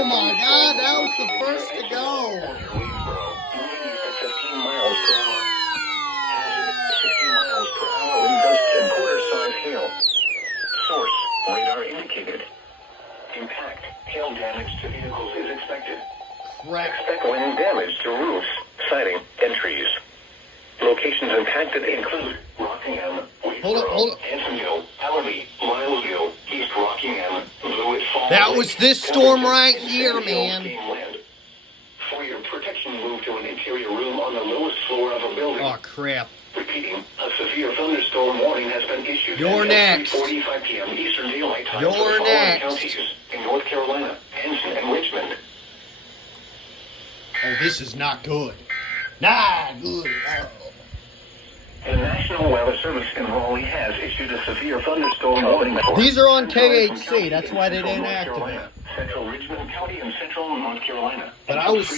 Oh my God, that was the first to go. 15 miles per hour. Hazard, 60 miles per hour in gusts and quarter-size hail. Source, radar indicated. Impact, hail damage to vehicles is expected. Crap. Expect wind damage to roofs, siding, and trees. Locations impacted include Rockingham, Hold up. Hansonville, Allerby, Milesville, East Rockingham, Blewett Falls. That was this storm right here, man. For your protection, move to an interior room on the lowest floor of a building. Oh, crap. Repeating, a severe thunderstorm warning has been issued. You're next. 3:45 p.m. Eastern Daylight Time. You're for the following next. counties in North Carolina, Henson, and Richmond. Oh, this is not good. Not good at all. The National Weather Service in Raleigh has issued a severe thunderstorm warning. These are on KHC. That's why they didn't activate. Central Richmond County and Central North Carolina. But I was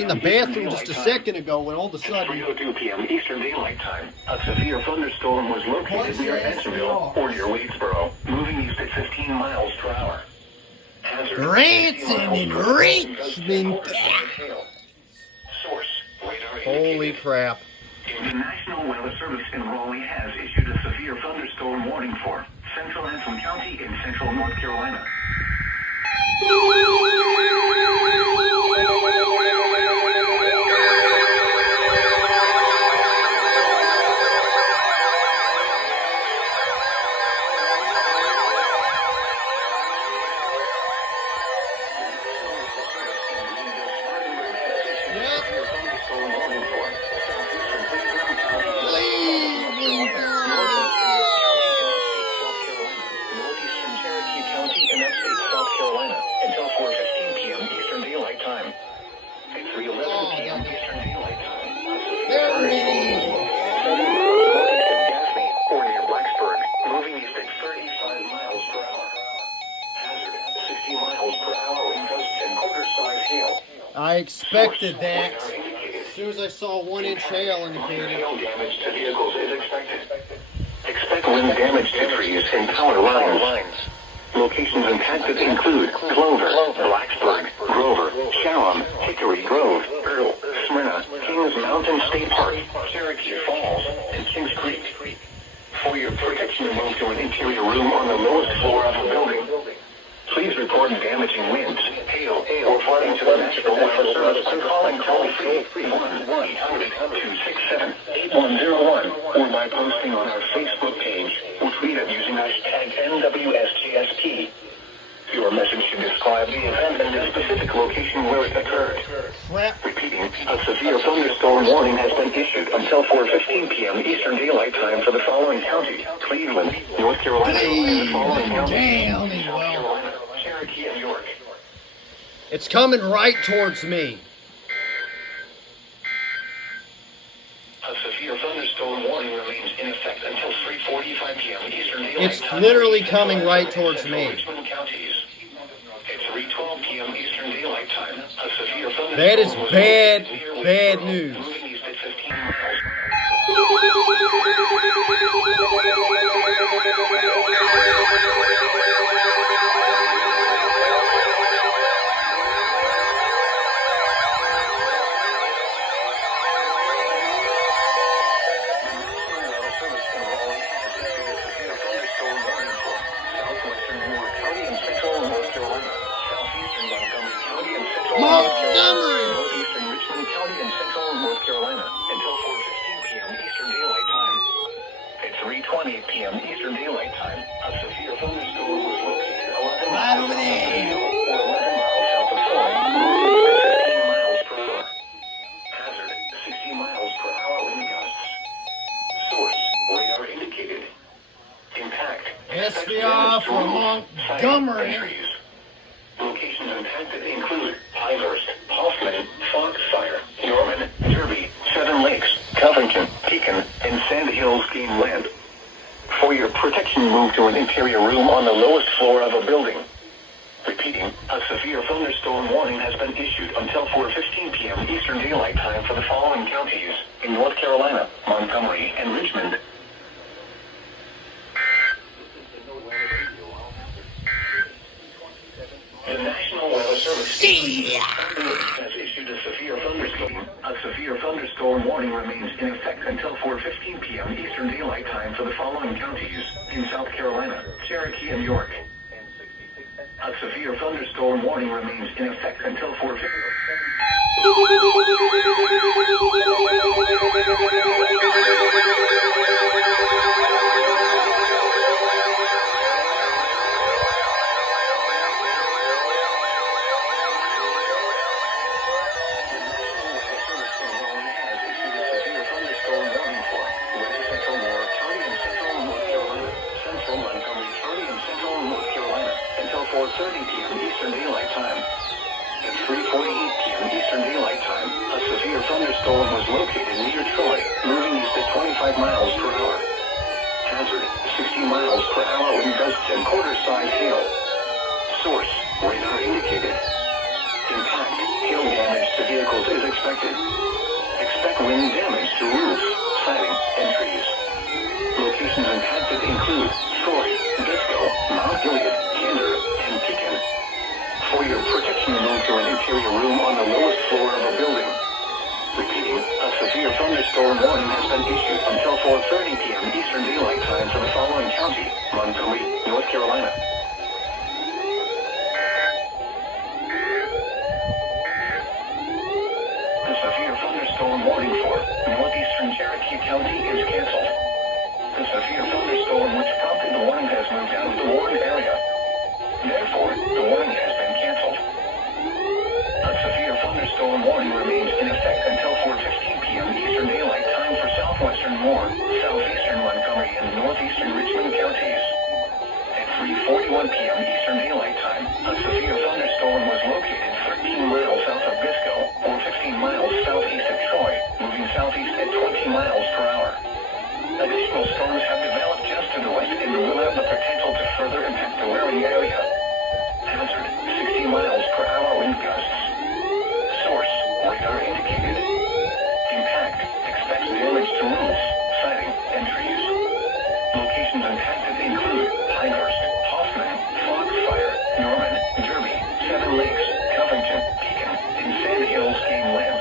in the bathroom just a second ago when all of a sudden... 3:02 p.m. Eastern Daylight Time. A severe thunderstorm was located near Ansonville or near Wadesboro, moving east at 15 miles per hour. Hazard, Branson and Richmond. Source, radar Holy indicated. crap. The National Weather Service in Raleigh has issued a severe thunderstorm warning for Central Anson County in Central North Carolina. I expected that. As soon as I saw 1 inch hail indicated. Hail damage to vehicles is expected. Expect wind damage to trees and power lines. Locations impacted include Clover, Blacksburg, Grover, Shallum, Hickory Grove, Earl, Smyrna, Kings Mountain State Park, Cherokee Falls, and Kings Creek. For your protection, move to an interior room on the lowest floor of a building. Please report damaging winds, hail, or flooding to the National Weather Service by calling toll-free 1-800-267-8101 or by posting on our Facebook page or tweet it using hashtag NWSGSP. Your message should describe the event and the specific location where it occurred. Crap. Repeating, a severe thunderstorm warning has been issued until 4:15 p.m. Eastern Daylight Time for the following county: Cleveland, North Carolina, and the following counties: South Carolina, Cherokee, and York. It's coming right towards me. A severe thunderstorm warning remains in effect until 3:45 p.m. Eastern Daylight It's Time. literally coming right towards me. Richmond counties. At 3:12 p.m. Eastern Daylight Time, a severe thunderstorm That is was bad, located near bad Westboro, news. moving east at 15 miles. Montgomery! Northeastern Richmond County and Central North Carolina until 4:15 p.m. Eastern Daylight Time. At 3:20 p.m. Eastern Daylight Time, a severe thunderstorm was located 11 Right miles over south of there. Hill, or 11 miles south of Troy, moving at 15 miles per hour. Hazard, 60 miles per hour wind gusts. Source, radar indicated. Impact. SVR for Montgomery. Locations impacted include Pinehurst, Hoffman, Foxfire, Norman, Derby, Seven Lakes, Covington, Pekin, and Sand Hills Game Land. For your protection, move to an interior room on the lowest floor of a building. Repeating, a severe thunderstorm warning has been issued until 4:15 p.m. Eastern Daylight Time for the following counties in North Carolina, Montgomery, and Richmond. The National Weather Service Has issued a severe thunderstorm. A severe thunderstorm warning remains in effect until 4:15 p.m. Eastern Daylight Time for the following counties in South Carolina, Cherokee, and York. A severe thunderstorm warning remains in effect until 4:15. Until 4:30 p.m. Eastern Daylight Time. At 3:48 p.m. Eastern Daylight Time, a severe thunderstorm was located near Troy, moving east at 25 miles per hour. Hazard, 60 miles per hour wind gusts and quarter-size hail. Source, radar indicated. Impact, hail damage to vehicles is expected. Expect wind damage to roofs, siding, and trees. Locations impacted include Troy, Bisco, Mount Gilead, and Pekin. For your protection, move to an interior room on the lowest floor of a building. Repeating, a severe thunderstorm warning has been issued until 4:30 p.m. Eastern Daylight Time for the following county, Montgomery, North Carolina. The severe thunderstorm warning for northeastern Cherokee County is canceled. The severe thunderstorm which prompted the warning has moved out of the warned area. Therefore, the warning has been canceled. A severe thunderstorm warning remains in effect until 4:15 p.m. Eastern Daylight Time for southwestern Moore, southeastern Montgomery, and northeastern Richmond counties. At 3:41 p.m. Eastern Daylight Time, a severe thunderstorm was located 13 miles south of Bisco, or 15 miles southeast of Troy, moving southeast at 20 miles per hour. Additional storms have developed just to the west and will have the potential to further impact the Waring area. Hazard, 60 miles per hour wind gusts. Source, radar indicated. Impact, expects damage to roofs, siding, and trees. Locations impacted include Pinehurst, Hoffman, Foxfire, Norman, Derby, Seven Lakes, Covington, Pekin, and Sand Hills Game Land.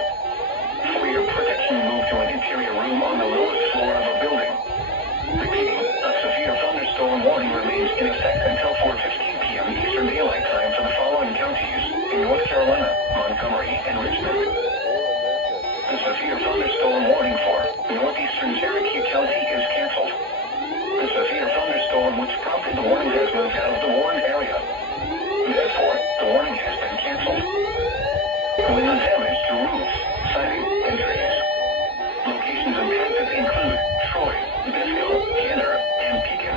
For your protection, move to an interior room on the lowest floor of a building. Repeating, a severe thunderstorm warning remains in effect until 4:15 p.m. Eastern Daylight Time for the following counties in North Carolina, Montgomery, and Richmond. The severe thunderstorm warning for northeastern Cherokee County is canceled. The severe thunderstorm which prompted the warning has moved out of the warned area. Therefore, the warning has been canceled. Wind damage to roofs, siding, and trees. Locations impacted include Troy, Bisco, Gander, and Pekin.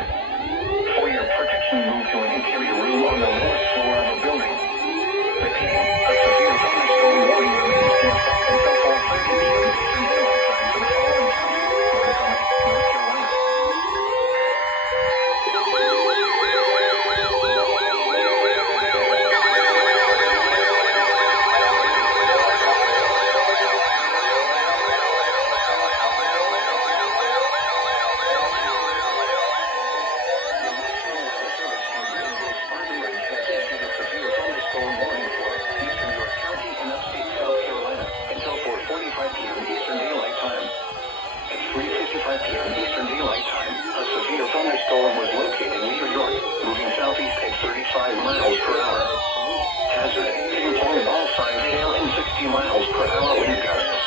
For your protection, move to an interior room on the lowest floor of a building. Repeating, a severe thunderstorm warning remains in effect until 4:30 p.m. Eastern Daylight Time for the following county, Montgomery, North Carolina. Thunderstorm was located near York, moving southeast at 35 miles per hour. Hazard, ping-pong ball-sized hail and 60 miles per hour wind gusts.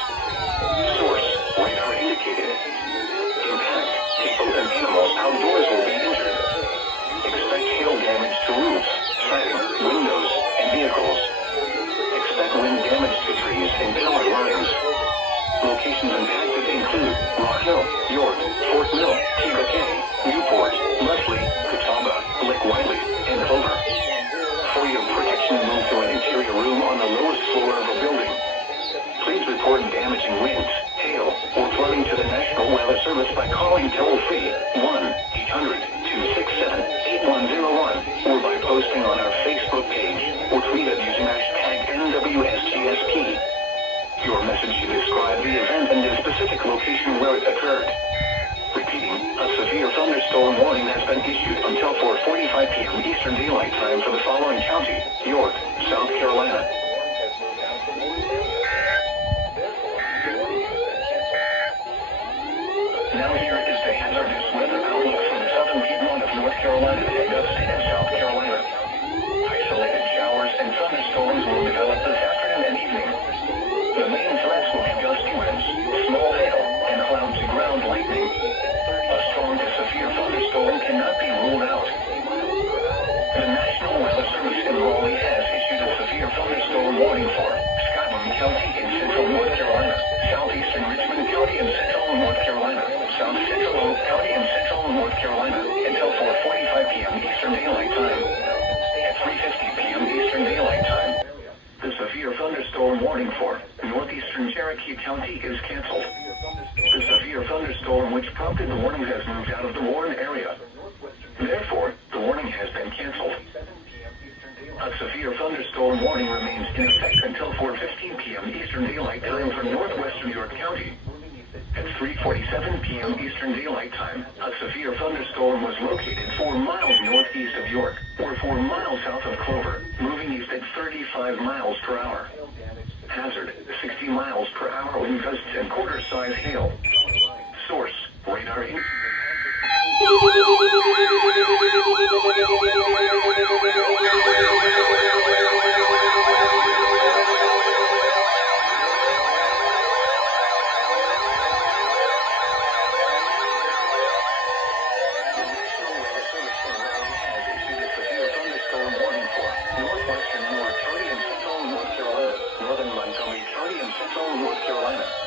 Source, radar indicated. Impact, people and animals outdoors will be injured. Expect hail damage to roofs, siding, windows, and vehicles. Expect wind damage to trees and power lines. Locations impacted include Rock Hill, York, Fort Mill, Tega Cay, Newport, Leslie, Catawba, Lake Wiley, and Clover. For your protection, move to an interior room on the lowest floor of a building. Please report damaging winds, hail, or flooding to the National Weather Service by calling toll-free 1-800-267-8101 or by posting on our Facebook page or tweet us using #NWSGSP. Your message should describe the event and the specific location where it occurred. Repeating, a severe thunderstorm warning has been issued until 4:45 p.m. Eastern Daylight Time for the following county, York, South Carolina. Carolina, gusts in South Carolina. Isolated showers and thunderstorms will develop this afternoon and evening. The main threats will be gusty winds, small hail, and cloud-to-ground lightning. A strong to severe thunderstorm cannot be ruled out. The National Weather Service in Raleigh has issued a severe thunderstorm warning for Scotland County in central North Carolina, southeastern Richmond County in central North Carolina, south central Oak County in central North Carolina, until 4:45 p.m. Eastern Daylight Time. At 3:50 p.m. Eastern Daylight Time, the severe thunderstorm warning for northeastern Cherokee County is canceled. The severe thunderstorm which prompted the warning has moved out of the Warren area. Therefore, the warning has been canceled. A severe thunderstorm warning remains in effect until 4:15 p.m. Eastern Daylight Time for northwestern York County. At 3:47 p.m. Eastern Daylight Time, a severe thunderstorm was located 4 miles northeast of York, or 4 miles south of Clover, moving east at 35 miles per hour. Hazard, 60 miles per hour wind gusts and quarter-size hail. Source, radar in...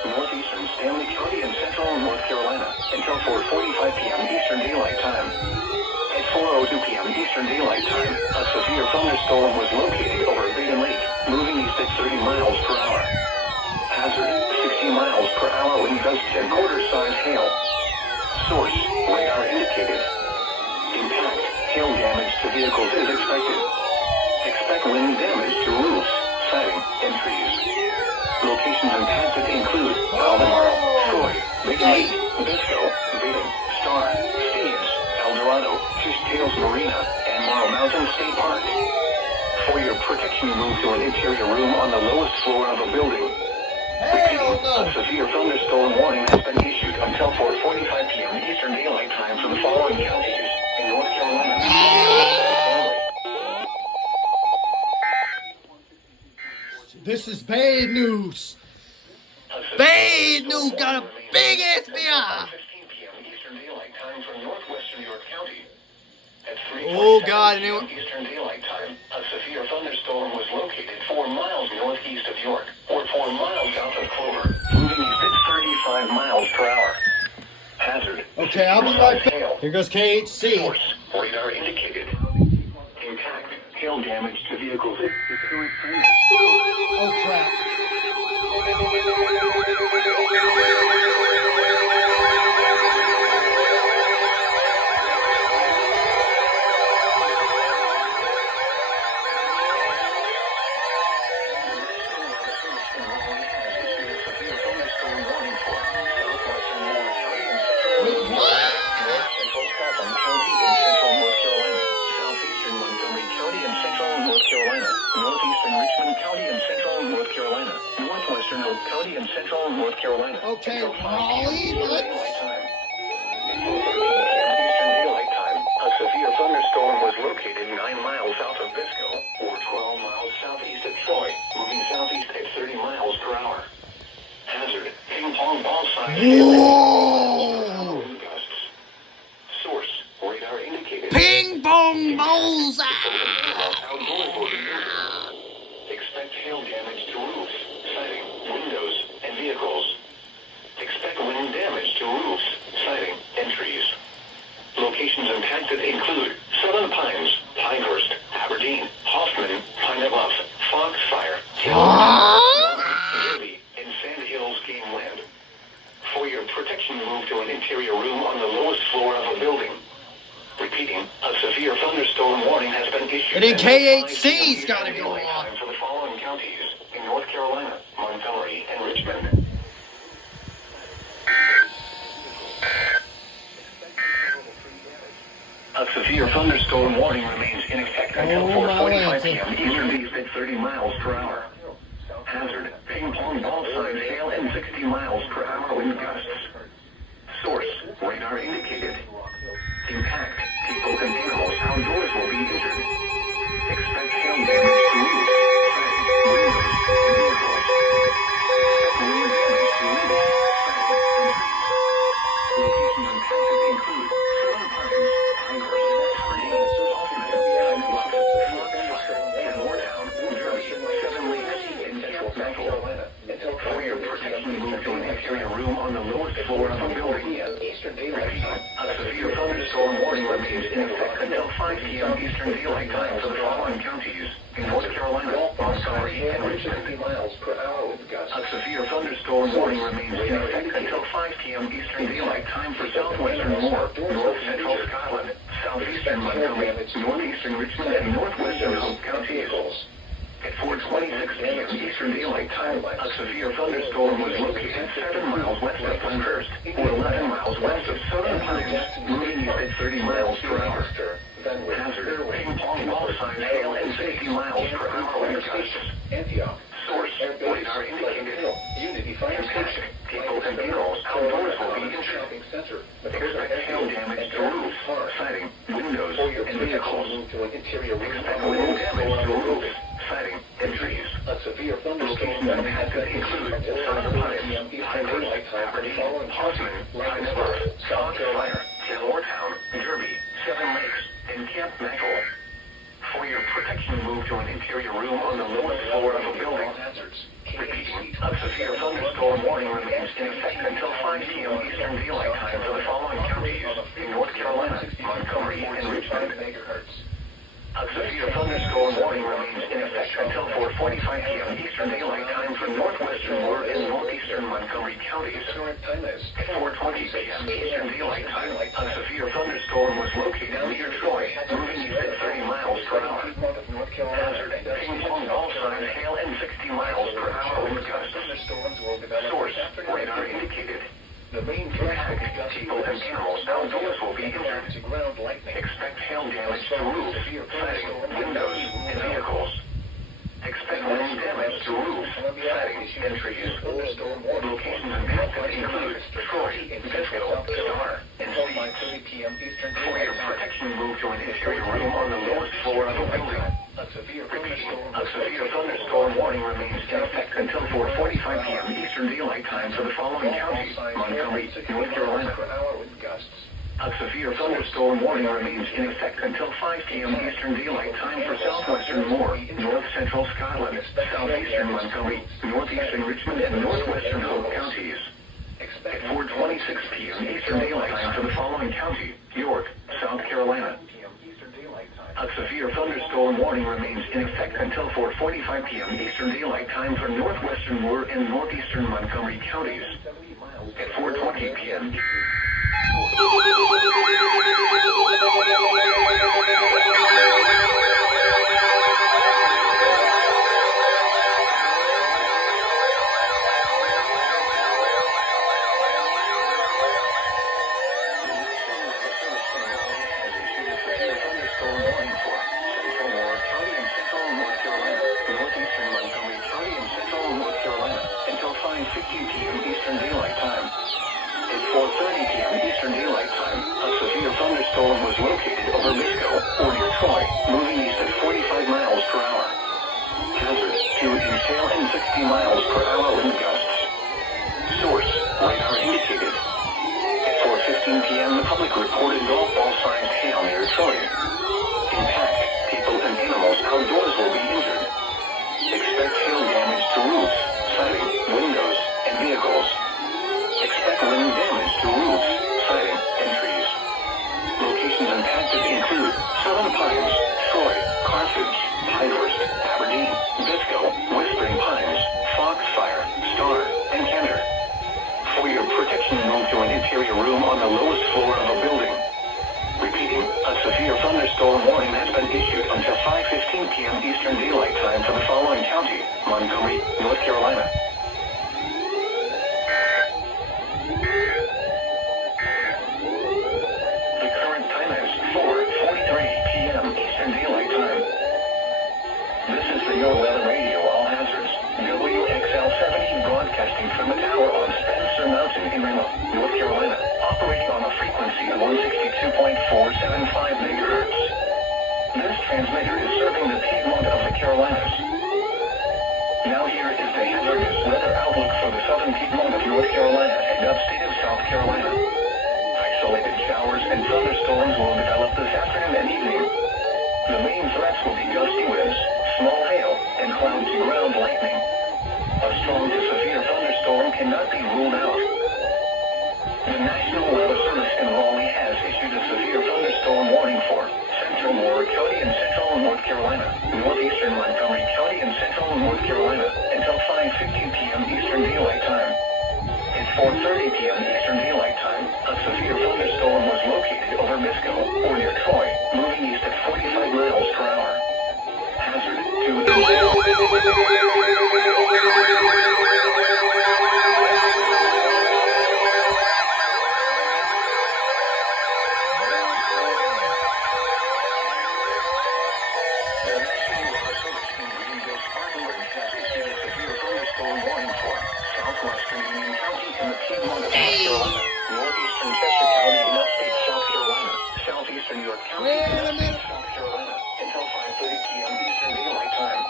Northeastern Stanley County and central North Carolina until 4:45 p.m. Eastern Daylight Time. At 4:02 p.m. Eastern Daylight Time, a severe thunderstorm was located over Baden Lake, moving east at 30 miles per hour. Hazard, 60 miles per hour wind gusts and quarter-size hail. Source, radar indicated. Impact, hail damage to vehicles is expected. Expect wind damage to roofs, siding, and trees. Locations impacted include Albemarle, Troy, Baden Lake, Bisco, Baden, Star, Steves, El Dorado, Fishtails Marina, and Morrow Mountain State Park. For your protection, move to an interior room on the lowest floor of a building. Repeating, a severe thunderstorm warning has been issued until 4:45 p.m. Eastern Daylight Time for the following counties in North Carolina. This is bad news. Bad news. Got a big ass beer. Oh God! Eastern Daylight Time, a severe thunderstorm was located 4 miles northeast of York, or 4 miles south of Clover, moving east at 35 miles per hour. Hazard. Okay, I'll be right back. Here goes KHC. Source, radar indicated. Impact, hail damage to vehicles. Oh crap. County in central North Carolina. Okay, Raleigh, let's... Eastern Daylight Time, a severe thunderstorm was located 9 miles south of Bisco, or 12 miles southeast of Troy, moving southeast at 30 miles per hour. Hazard, ping pong ball size. Whoa! Gusts. Source, radar indicated. Ping pong balls! Expect hail damage to roofs, siding, windows, and vehicles. Expect wind damage to roofs, siding, and trees. Locations impacted include Southern Pines, Pinehurst, Aberdeen, Hoffman, Pine Bluff, Foxfire, Derby, and Sand Hills Game Land. For your protection, move to an interior room on the lowest floor of a building. Repeating, a severe thunderstorm warning has been issued. And then KHC's got to go on. For the following counties in North Carolina, Montgomery, and Richmond. A severe thunderstorm warning remains in effect until 4:45 p.m. Eastern East at 30 miles per hour. Hazard, ping pong ball size hail and 60 miles per hour wind gusts. Source, radar indicated. Impact, people can 5 p.m. Eastern Daylight Time for the following counties: in North Carolina, Montgomery, and Richmond. miles per hour with gusts. A severe thunderstorm warning remains in effect until 5 p.m. Eastern Daylight Time for southwestern Moore, north central Scotland, southeastern Montgomery, northeastern Richmond, and northwestern Hope counties. At 4:26 p.m. Eastern Daylight Time, a severe thunderstorm was located 7 miles west of Flindhurst, or 11 miles west of Southern Pines, moving east at 30 miles per hour. Hazard: ping-pong ball size hail and 60 miles per hour wind gusts. Antioch. Source: radar indicated. Unity Impact: people and vehicles outdoors will be injured. Shopping center. Expect hail damage to roofs, siding, windows, and vehicles. To an interior room. Expect wind damage to roofs, siding, and trees. A severe thunderstorm Locations impacted include Southern Pines, Pinehurst, Aberdeen, Hoffman, Heinsberg, Foxfire, Taylortown, Derby, Seven Lakes, and Camp Michael. For your protection, move to an interior room on the lowest floor of a building. Repeating, a severe thunderstorm warning remains in effect until 5 p.m. Eastern Daylight Time for the following counties: in North Carolina, Montgomery, and Richmond. A severe thunderstorm warning remains in effect until 4:45 p.m. Eastern Daylight Time for northwestern Moore and northeastern Montgomery counties. At 4:20 p.m. Eastern Daylight Time, a severe thunderstorm was located near Troy, moving east at 30 miles per hour. Hazard: ping-pong ball size hail and 60 miles per hour wind gusts. Source: radar indicated. Impact: people and animals outdoors will be injured. Expect hail damage to roofs, siding, windows, and vehicles. Expect wind damage to roofs, siding, and trees. Locations impacted include Troy, Bisco, Star, and Steeves. For your protection, move to an interior room on the lowest floor of a building. Repeating, a severe thunderstorm warning remains in effect until 4:45 p.m. Eastern Daylight Time for the following counties: Montgomery, North Carolina. A severe thunderstorm warning remains in effect until 5 p.m. Eastern Daylight Time for southwestern Moore, north central Scotland, southeastern Montgomery, northeastern Richmond, and northwestern Hope counties. At 4:26 p.m. Eastern Daylight Time for the following county: York, South Carolina. A severe thunderstorm warning remains in effect until 4:45 p.m. Eastern Daylight Time for northwestern Moore and northeastern Montgomery counties. At 4:20 p.m. Thunderstorm was located over Bisco, or near Troy, moving east at 45 miles per hour. Hazard: to hail and 60 miles per hour wind gusts. Source: radar indicated. At 4:15 p.m. the public reported golf ball sized hail near Troy. Impact: people and animals outdoors will be injured. Expect hail damage to roofs, siding, windows, and vehicles. Expect wind damage to roofs, siding, and trees. Locations impacted include Southern Pines, Troy, Carthage, Pinehurst, Aberdeen, Bisco, Whispering Pines, Foxfire, Star, and Cantor. For your protection, move to an interior room on the lowest floor of a building. Repeating, a severe thunderstorm warning has been issued until 5:15 p.m. Eastern Daylight Time for the following county: Montgomery, North Carolina. Your weather radio, all hazards. WXL 70 broadcasting from the tower on Spencer Mountain in Reno, North Carolina, operating on a frequency of 162.475 megahertz. This transmitter is serving the Piedmont of the Carolinas. Now here is the hazardous weather outlook for the southern Piedmont of North Carolina and upstate of South Carolina. Isolated showers and thunderstorms will develop this afternoon and evening. The main threats will be gusty winds, small hail, and cloud-to-ground lightning. A strong to severe thunderstorm cannot be ruled out. The National Weather Service in Raleigh has issued a severe thunderstorm warning for central North Carolina, northeastern Montgomery County, and central North Carolina until 5:15 p.m. Eastern Daylight Time. At 4:30 p.m. Eastern Daylight Time, a severe thunderstorm was located over Misco, or near Troy, moving east at 45 miles per hour. Hazard to Wait a minute. South Carolina until 5:30 p.m. Eastern Daylight Time.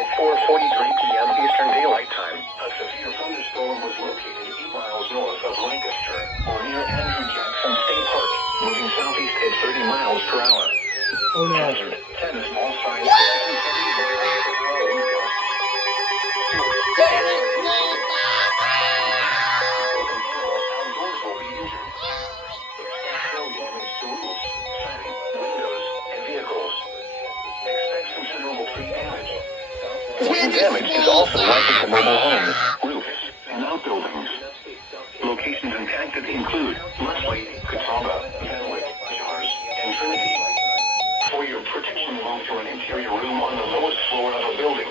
At 4:43 p.m. Eastern Daylight Time, a severe thunderstorm was located 8 miles north of Lancaster, or near Andrew Jackson State Park, moving southeast at 30 miles per hour. Oh no. Hazard, 10 small size. Outdoors will be injured. Hail damage to roofs, siding, windows, and vehicles. Expect considerable tree damage. Wind damage is also likely to mobile homes, roofs, and outbuildings. Locations impacted include Leslie, Catawba, Fenwick, Jars, and Trinity. For your protection, move to an interior room on the lowest floor of a building.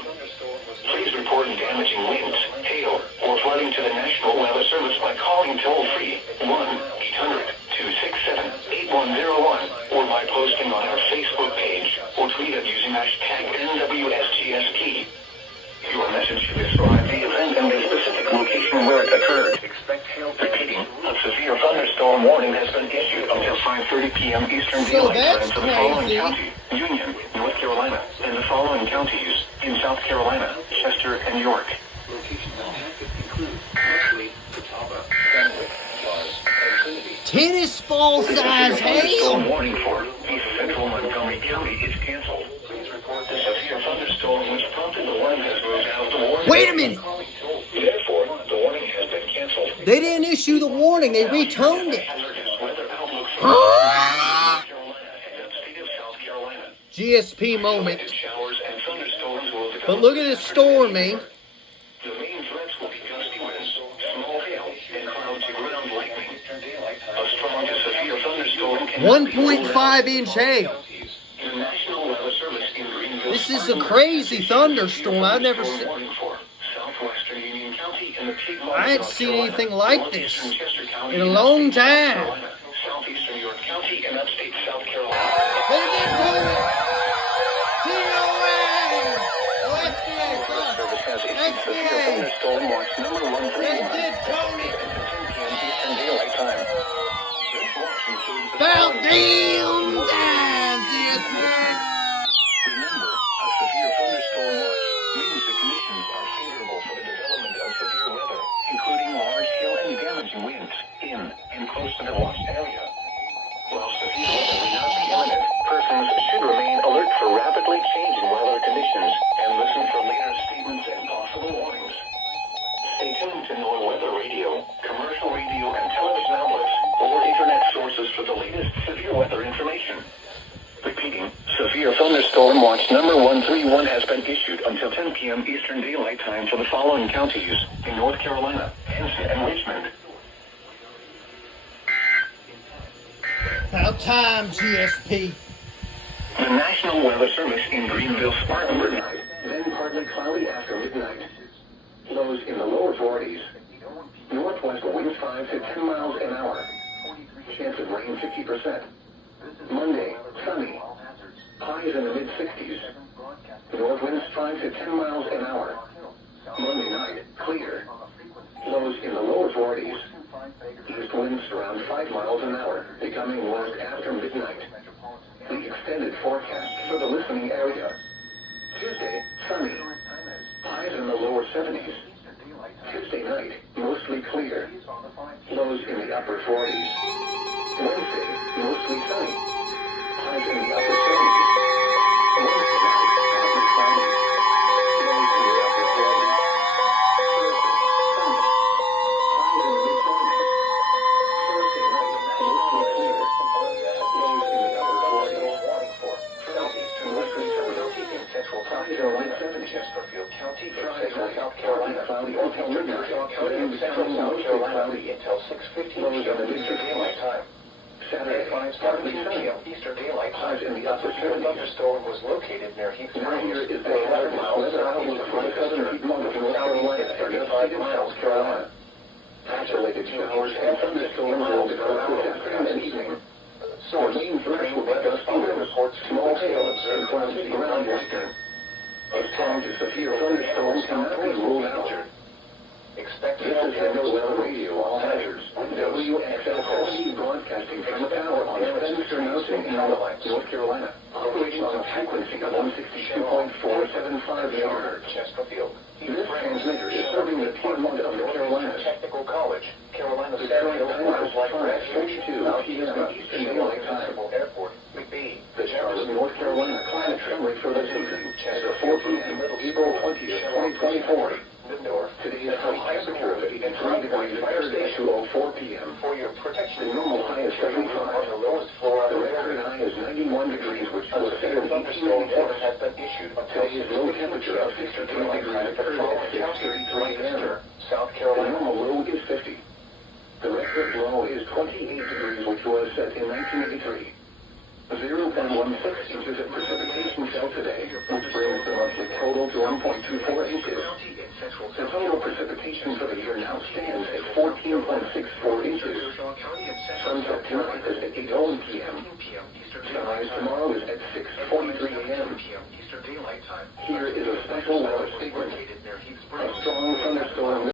Please report damaging winds, hail, or flooding to the National Weather Service by calling toll-free 1-800-267-8101 or by posting on our Facebook page or tweet it using hashtag NWSGSP. Your message should describe the event and the specific location where it occurred. Expect hail. Repeating, a severe thunderstorm warning has been issued until 5:30 p.m. Eastern Daylight Time for the following county, Union, North Carolina, and the following counties in South Carolina, Chester, and York. Locations impacted include Leslie, Catawba, Fenwick, Jars, and Trinity. Tennis ball size hail. Thunderstorm warning for East Central Montgomery County is canceled. Please report the severe thunderstorm which prompted the warning has moved out of the warning. Wait a minute. Therefore, the warning has been canceled. They didn't issue the warning. They retoned it. Hazardous weather outlook for North Carolina and the state of South Carolina. GSP moment. Showers and thunderstorms will develop. But look at this storm, man. The main threats will be gusty winds, small hail, and cloud-to-ground lightning. A strong to severe thunderstorm can 1.5-inch hail. The National Weather Service in Greenville. This is a crazy thunderstorm. I've never seen. Southwestern Union County and the I hadn't seen anything like this in a long time. Southeastern York County and upstate South Carolina. They did do it. TOA. SBA, son. Service has issued severe SBA. thunderstorm watch number 1 for They did, Tony. 10 p.m. Eastern Daylight Time. This watch includes the About following- damn time, GSP. Remember, a severe thunderstorm watch means the conditions are favorable for the development of severe weather, including large hail and damaging winds in and close to the watched area. While severe weather may not be imminent, persons should remain alert for rapidly changing weather conditions and listen for later statements and possible warnings. Stay tuned to NOAA Weather Radio, commercial radio and television outlets, or internet sources for the latest severe weather information. Repeating, severe thunderstorm watch number 131 has been issued until 10 p.m. Eastern Daylight Time for the following counties in North Carolina, Henson, and Richmond. About time, GSP. The National Weather Service in Greenville, Spartanburg, then partly cloudy after midnight. Lows in the lower 40s. Northwest winds 5 to 10 miles an hour. Chance of rain 50%. Monday, sunny. Highs in the mid-60s. North winds 5 to 10 miles an hour. Monday night, clear. Lows in the lower 40s. East winds around 5 miles an hour, becoming west after midnight. The extended forecast for the listening area. Tuesday, sunny. Highs in the lower 70s. Tuesday night, mostly clear. Lows in the upper 40s. Wednesday, mostly sunny. Highs in the upper 70s. Wednesday night, partly cloudy. Lows in the upper 40s. Thursday, sunny. Highs in the mid-70s. Thursday night, mostly clear. Lows in the upper 40s. Friday, mostly Chesterfield County, in Friday central night, South Carolina. cloudy until midnight. County in central South Carolina until 6:15 p.m. Eastern Daylight Time. Saturday, partly sunny. Eastern Daylight Time. Highs in the upper A 70s. thunderstorm was located near Heath Now Springs, here is the 11 miles weather outlook southeast for of the southern Lancaster, Piedmont of North Carolina and 35 miles Carolina. Isolated showers and thunderstorms will develop this afternoon and evening. Source, Rain first will be Weather gusty Phone winds, reports small hail, observed and clouds around western. A strong to severe thunderstorm cannot be ruled out. Expected This is Windows Weather Radio, all hazards. WXL broadcasting from a tower on Spencer Mountain in North Carolina. Operating on a frequency of 162.475 MHz. Chesterfield. This transmitter is serving the Piedmont of the Carolinas. Technical College, Carolina The Central current time is Wildlife 5:42 p.m. Eastern Daylight Time. Airport, McBee. The Charlotte, North Carolina climate summary for this evening as of 4 p.m. April 20th, 2024. Lindor. Today's high temperature of 83 degrees Fahrenheit to 04 p.m. For your protection, The normal high is 75. on the lowest floor of The the record building. high is 91 degrees, which A was set severe in thunderstorm warning 1886. has been issued until Today's low temperature of 63 degrees occurred at 6:33 a.m. South The Carolina. normal low is 50. The record low is 28 degrees, which was set in 1983. 0.16 inches of precipitation fell today, which brings the monthly total to 1.24 inches. The total precipitation for the year now stands at 14.64 inches. Sunset tonight is at 8:00 p.m. Sunrise tomorrow is at 6:43 a.m. Here is a special weather statement. A strong thunderstorm